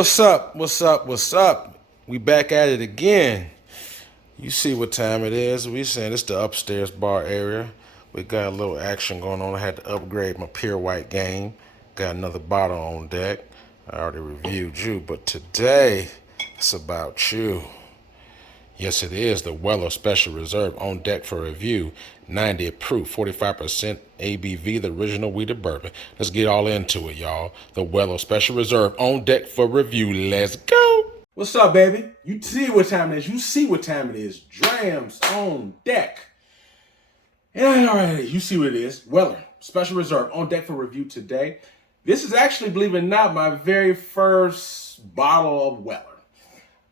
What's up? What's up? What's up? We back at it again. You see what time it is. We saying it's the upstairs bar area. We got a little action going on. I had to upgrade my pure white game. Got another bottle on deck. I already reviewed you, but today it's about you. Yes, it is the Weller Special Reserve on deck for review. 90 proof, 45% ABV, the original wheated bourbon. Let's get all into it, y'all. The Weller Special Reserve on deck for review. Let's go. What's up, baby? You see what time it is. You see what time it is. Drams on deck. And all right, you see what it is. Weller Special Reserve on deck for review today. This is actually, believe it or not, my very first bottle of Weller.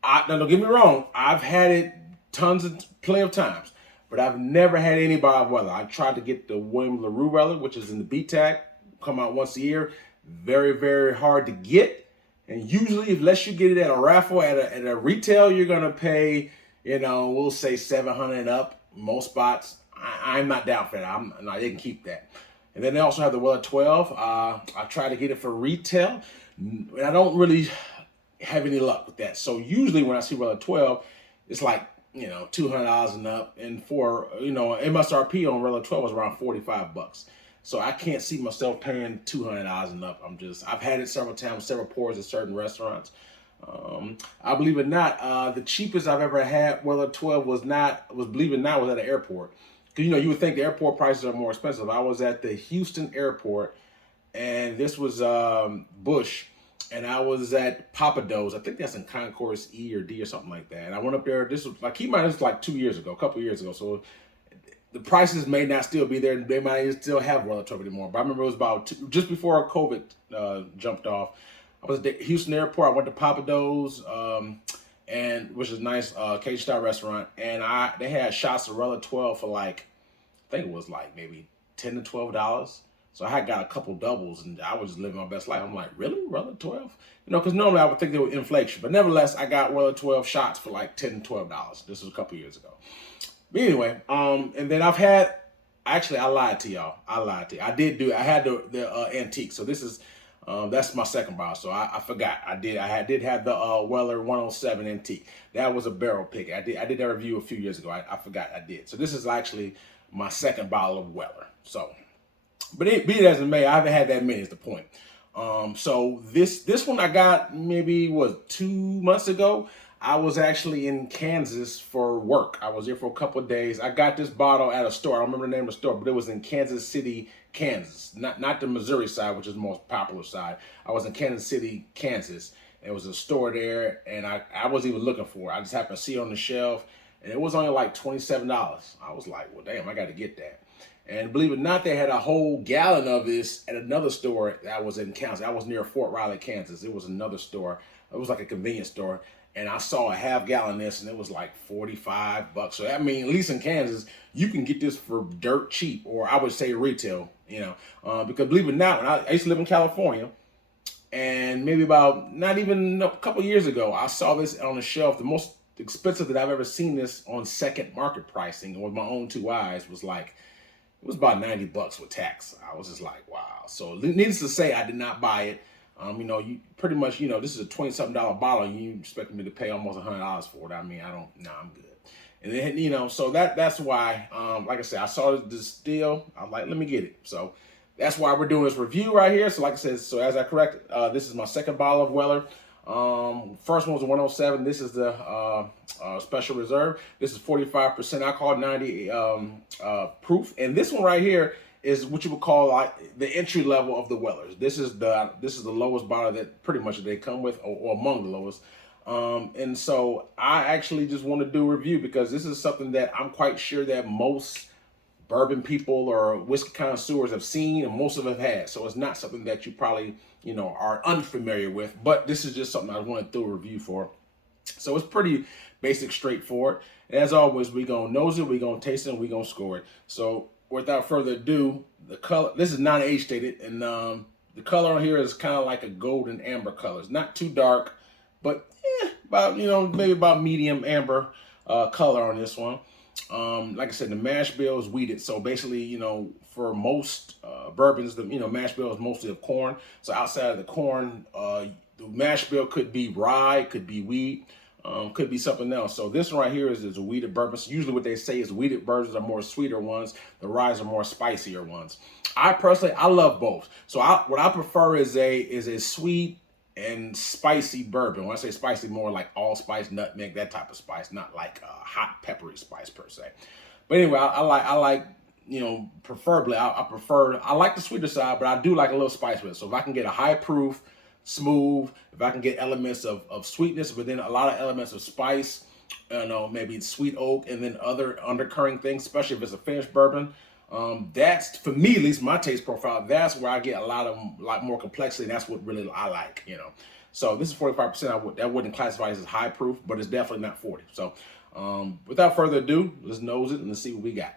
Now, don't get me wrong, I've had it plenty of times, but I've never had any bottle of Weller. I tried to get the William LaRue Weller, which is in the B-Tag, come out once a year. Very, very hard to get. And usually, unless you get it at a raffle, at a retail, you're going to pay, we'll say $700 and up, most spots. I'm not down for that. I didn't keep that. And then they also have the Weller 12. I tried to get it for retail, and I don't really have any luck with that. So usually when I see Weller 12, it's like, $200 and up. And for, MSRP on Weller 12 was around $45. So I can't see myself paying $200 and up. I've had it several times, several pours at certain restaurants. I believe it or not, the cheapest I've ever had Weller 12 was believe it or not, was at an airport. Because, you would think the airport prices are more expensive. I was at the Houston airport, and this was Bush. And I was at Papa Do's. I think that's in Concourse E or D or something like that. And I went up there. This was keep in mind, this was like 2 years ago, a couple years ago. So the prices may not still be there. They might still have Weller 12 anymore. But I remember it was about just before COVID jumped off. I was at the Houston airport. I went to Papa Do's, and which is a nice Cajun style restaurant. And they had shots of Weller 12 for I think it was maybe $10 to $12. So I had got a couple doubles, and I was just living my best life. I'm like, really? Weller 12? Because normally I would think they were inflation. But nevertheless, I got Weller 12 shots for $10 to $12. This was a couple years ago. But anyway, and then I lied to y'all. I had the antique. So this is, that's my second bottle. So I forgot. I did have the Weller 107 antique. That was a barrel pick. I did that review a few years ago. I forgot I did. So this is actually my second bottle of Weller. So, but be it as it may, I haven't had that many is the point. So this one I got maybe 2 months ago. I was actually in Kansas for work. I was there for a couple of days. I got this bottle at a store. I don't remember the name of the store, but it was in Kansas City, Kansas. Not the Missouri side, which is the most popular side. I was in Kansas City, Kansas. There was a store there, and I wasn't even looking for it. I just happened to see it on the shelf, and it was only $27. I was like, well, damn, I got to get that. And believe it or not, they had a whole gallon of this at another store that was in Kansas. I was near Fort Riley, Kansas. It was another store. It was like a convenience store. And I saw a half gallon of this, and it was $45. So, at least in Kansas, you can get this for dirt cheap, or I would say retail, because believe it or not, when I used to live in California, and maybe about not even a couple years ago, I saw this on the shelf. The most expensive that I've ever seen this on second market pricing with my own two eyes was it was about $90 with tax. I was just like, wow. So needless to say, I did not buy it. You pretty much, this is a $20-something bottle, and you expect me to pay almost $100 for it. I'm good. And then, so that's why, like I said, I saw this deal. I'm like, let me get it. So that's why we're doing this review right here. So like I said, so as I corrected, this is my second bottle of Weller. First one was a 107. This is the Special Reserve. This is 45% alcohol, 90 proof. And this one right here is what you would call the entry level of the Wellers. This is the lowest bottle that pretty much they come with, or among the lowest. And so I actually just want to do a review because this is something that I'm quite sure that most bourbon people or whiskey connoisseurs have seen, and most of them have had. So it's not something that you probably are unfamiliar with, but this is just something I want to do a review for. So it's pretty basic, straightforward. And as always, we gonna nose it, we gonna taste it, and we gonna score it. So without further ado, the color, this is non-age stated, and the color on here is kind of like a golden amber color. It's not too dark, but about maybe about medium amber color on this one. Like I said, the mash bill is wheated. So basically, for most bourbons, the mash bill is mostly of corn. So outside of the corn, the mash bill could be rye, could be wheat, could be something else. So this one right here is a wheated bourbon. So usually what they say is wheated bourbons are more sweeter ones. The ryes are more spicier ones. I personally, I love both. So what I prefer is a sweet and spicy bourbon. When I say spicy, more like allspice, nutmeg, that type of spice, not like a hot peppery spice per se. But anyway, I like, you know, preferably, I like the sweeter side, but I do like a little spice with it. So if I can get a high proof, smooth, if I can get elements of sweetness, but then a lot of elements of spice, you know, maybe sweet oak, and then other undercurring things, especially if it's a finished bourbon. That's, for me, at least my taste profile, that's where I get a lot more complexity, and that's what really I like, you know. So this is 45%. That wouldn't classify as high proof, but it's definitely not 40. So without further ado, let's nose it and let's see what we got.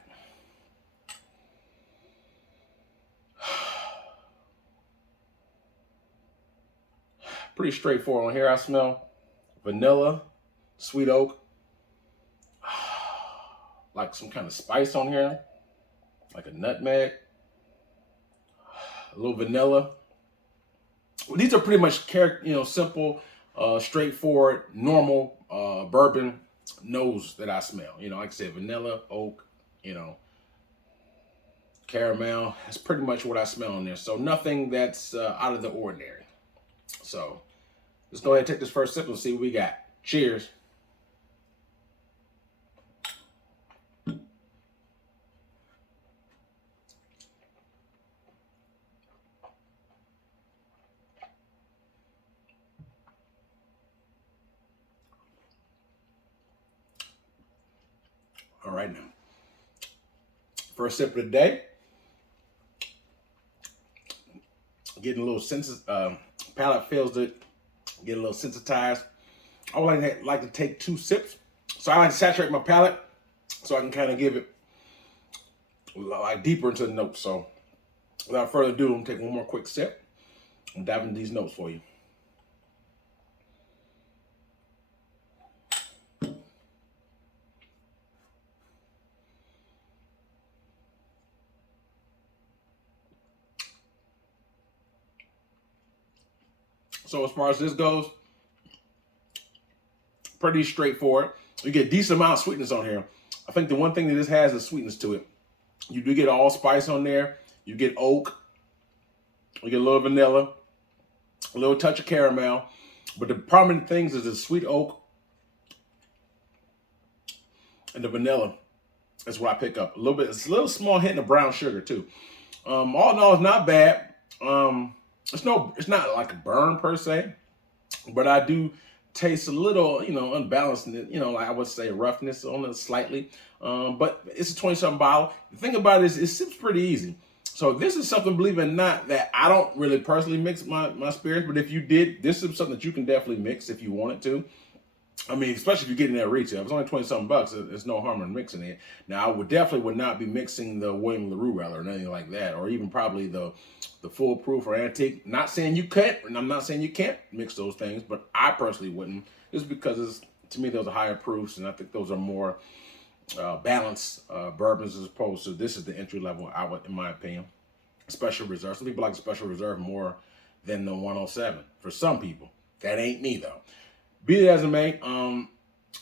Pretty straightforward on here. I smell vanilla, sweet oak, like some kind of spice on here, like a nutmeg, a little vanilla. Well, these are pretty much, you know, simple, straightforward, normal bourbon nose that I smell. You know, like I said, vanilla, oak, you know, caramel. That's pretty much what I smell in there. So nothing that's out of the ordinary. So let's go ahead and take this first sip and see what we got. Cheers. All right, now. First sip of the day. Getting a little palate feels it. Get a little sensitized. I would like to take 2 sips. So I like to saturate my palate so I can kind of give it like deeper into the notes. So without further ado, I'm gonna take one more quick sip and dive into these notes for you. So as far as this goes, pretty straightforward. You get a decent amount of sweetness on here. I think the one thing that this has is sweetness to it. You do get allspice on there. You get oak. You get a little vanilla, a little touch of caramel. But the prominent things is the sweet oak and the vanilla. That's what I pick up. A little bit. It's a little small hint of brown sugar too. All in all, it's not bad. It's not like a burn per se, but I do taste a little, you know, unbalanced, you know, like I would say roughness on it slightly. But it's a 20-something bottle. The thing about it is it sips pretty easy. So this is something, believe it or not, that I don't really personally mix my spirits, but if you did, this is something that you can definitely mix if you wanted to. I mean, especially if you're getting that retail. If it's only 20-something bucks, there's no harm in mixing it. Now, I would not be mixing the William LaRue Weller or anything like that, or even probably the foolproof or antique. Not saying you can't, and I'm not saying you can't mix those things, but I personally wouldn't, just because to me those are higher proofs, and I think those are more balanced bourbons as opposed to this is the entry level. In my opinion, special reserve. Some people like special reserve more than the 107. For some people, that ain't me though. Be it as it may,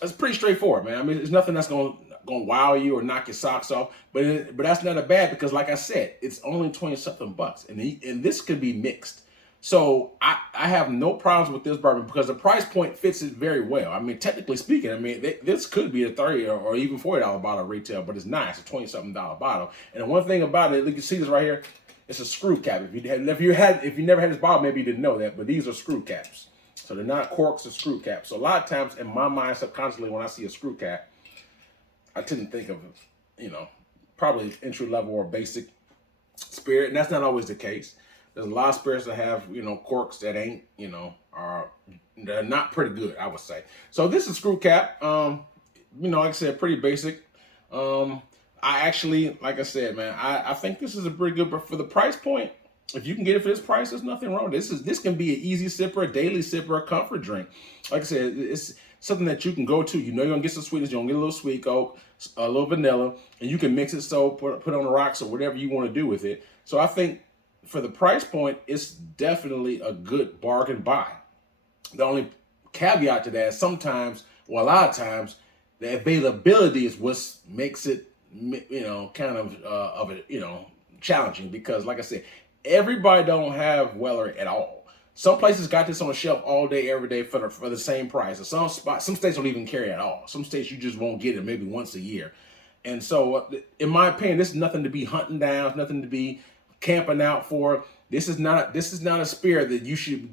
it's pretty straightforward, man. I mean, there's nothing that's gonna wow you or knock your socks off, but that's not a bad, because like I said, it's only 20-something bucks, and this could be mixed. So I have no problems with this bourbon because the price point fits it very well. I mean, technically speaking, I mean, this could be a $30 or even $40 bottle retail, but it's not. It's a $20-something bottle. And the one thing about it, you can see this right here, it's a screw cap. If you never had this bottle, maybe you didn't know that, but these are screw caps. So they're not corks or screw caps. So a lot of times in my mind, subconsciously, when I see a screw cap, I tend to think of, you know, probably entry level or basic spirit. And that's not always the case. There's a lot of spirits that have, you know, corks that ain't, you know, they're not pretty good, I would say. So this is screw cap. You know, like I said, pretty basic. I actually, like I said, man, I think this is a pretty good, but for the price point, if you can get it for this price, there's nothing wrong. This can be an easy sipper, a daily sipper, a comfort drink. Like I said, it's something that you can go to. You know you're gonna get some sweetness. You're gonna get a little sweet oak, a little vanilla, and you can mix it so put on the rocks or whatever you want to do with it. So I think for the price point, it's definitely a good bargain buy. The only caveat to that is sometimes, well, a lot of times, the availability is what makes it, kind of it, challenging, because, like I said, everybody don't have Weller at all. Some places got this on the shelf all day, every day for the same price. And some states don't even carry it at all. Some states you just won't get it maybe once a year. And so, in my opinion, this is nothing to be hunting down. It's nothing to be camping out for. This is not a spirit that you should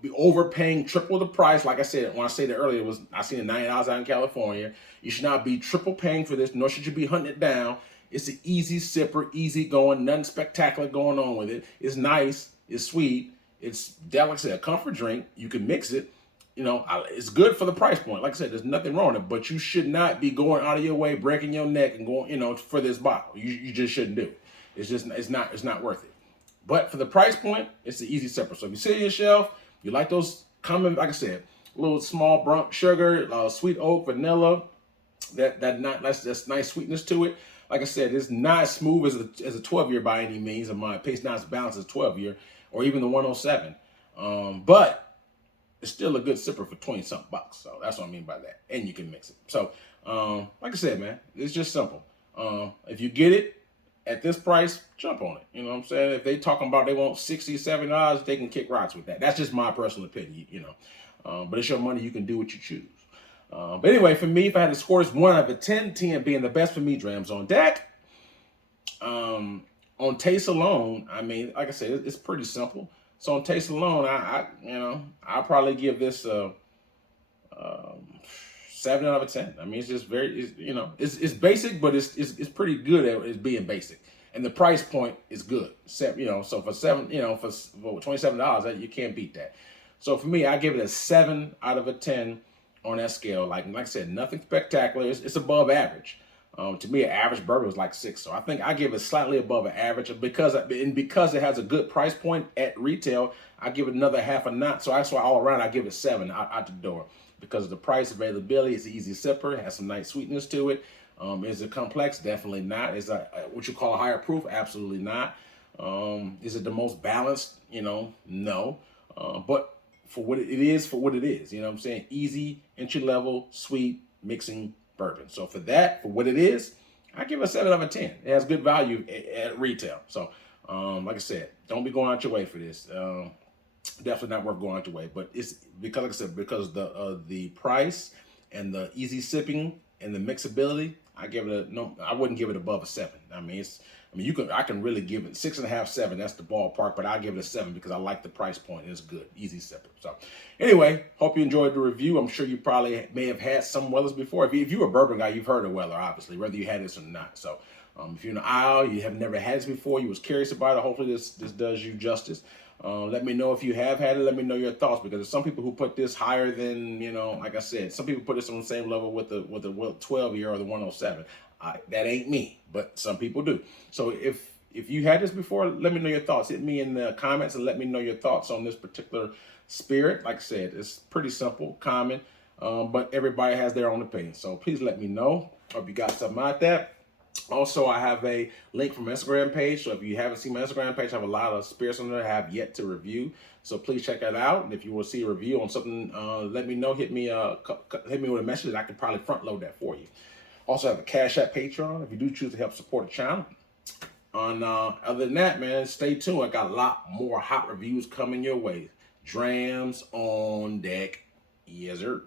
be overpaying triple the price. Like I said, when I said it earlier, I seen it $90 out in California. You should not be triple paying for this, nor should you be hunting it down. It's an easy sipper, easy going, nothing spectacular going on with it. It's nice, it's sweet, it's like a comfort drink. You can mix it. It's good for the price point. Like I said, there's nothing wrong with it, but you should not be going out of your way, breaking your neck, and going, for this bottle. You just shouldn't do it. It's not worth it. But for the price point, it's an easy sipper. So if you sit on your shelf, you like those common, like I said, little small brown sugar, sweet oak, vanilla, that's nice sweetness to it. Like I said, it's not as smooth as a 12-year by any means. In my opinion, it's not as balanced as a 12-year or even the 107. But it's still a good sipper for 20-something bucks. So that's what I mean by that. And you can mix it. So, like I said, man, it's just simple. If you get it at this price, jump on it. You know what I'm saying? If they talking about they want $60, $70, they can kick rocks with that. That's just my personal opinion, But it's your money. You can do what you choose. But anyway, for me, if I had to score this 1 out of 10, 10 being the best for me, Drams on deck. On taste alone, I mean, like I said, it's pretty simple. So on taste alone, I'll probably give this a 7 out of 10. I mean, it's just it's basic, but it's pretty good at it being basic, and the price point is good. So for $27, you can't beat that. So for me, I give it a 7 out of 10 on that scale. Like I said, nothing spectacular. It's above average. To me, an average bourbon was like 6. So I think I give it slightly above an average because it has a good price point at retail. I give it another half a notch. So that's why all around I give it 7 out the door, because of the price, availability. It's an easy sipper. It has some nice sweetness to it. Is it complex? Definitely not. Is it what you call a higher proof? Absolutely not. Is it the most balanced? No. But for what it is, you know what I'm saying? Easy, entry level, sweet mixing bourbon. So for what it is, I give it a 7 out of 10. It has good value at retail. So, like I said, don't be going out your way for this. Definitely not worth going out your way. But it's because, like I said, because of the price and the easy sipping and the mixability, I wouldn't give it above a 7. I can really give it 6.5, 7. That's the ballpark, but I give it a 7 because I like the price point. It's good, easy sipper. So, anyway, hope you enjoyed the review. I'm sure you probably may have had some Wellers before. If you're a bourbon guy, you've heard of Weller, obviously, whether you had this or not. So, if you're in the aisle, you have never had this before, you was curious about it. Hopefully, this does you justice. Let me know if you have had it. Let me know your thoughts, because there's some people who put this higher than, like I said, some people put this on the same level with the 12-year or the 107. That ain't me, but some people do. So if you had this before, let me know your thoughts. Hit me in the comments and let me know your thoughts on this particular spirit. Like I said, it's pretty simple, common, but everybody has their own opinion. So please let me know. Hope you got something out there. Also, I have a link from my Instagram page. So if you haven't seen my Instagram page, I have a lot of spirits on there I have yet to review. So please check that out. And if you want to see a review on something, let me know. Hit me with a message. I can probably front load that for you. Also have a Cash App, Patreon if you do choose to help support the channel. Other than that, man, stay tuned. I got a lot more hot reviews coming your way. Drams on deck. Yes, sir.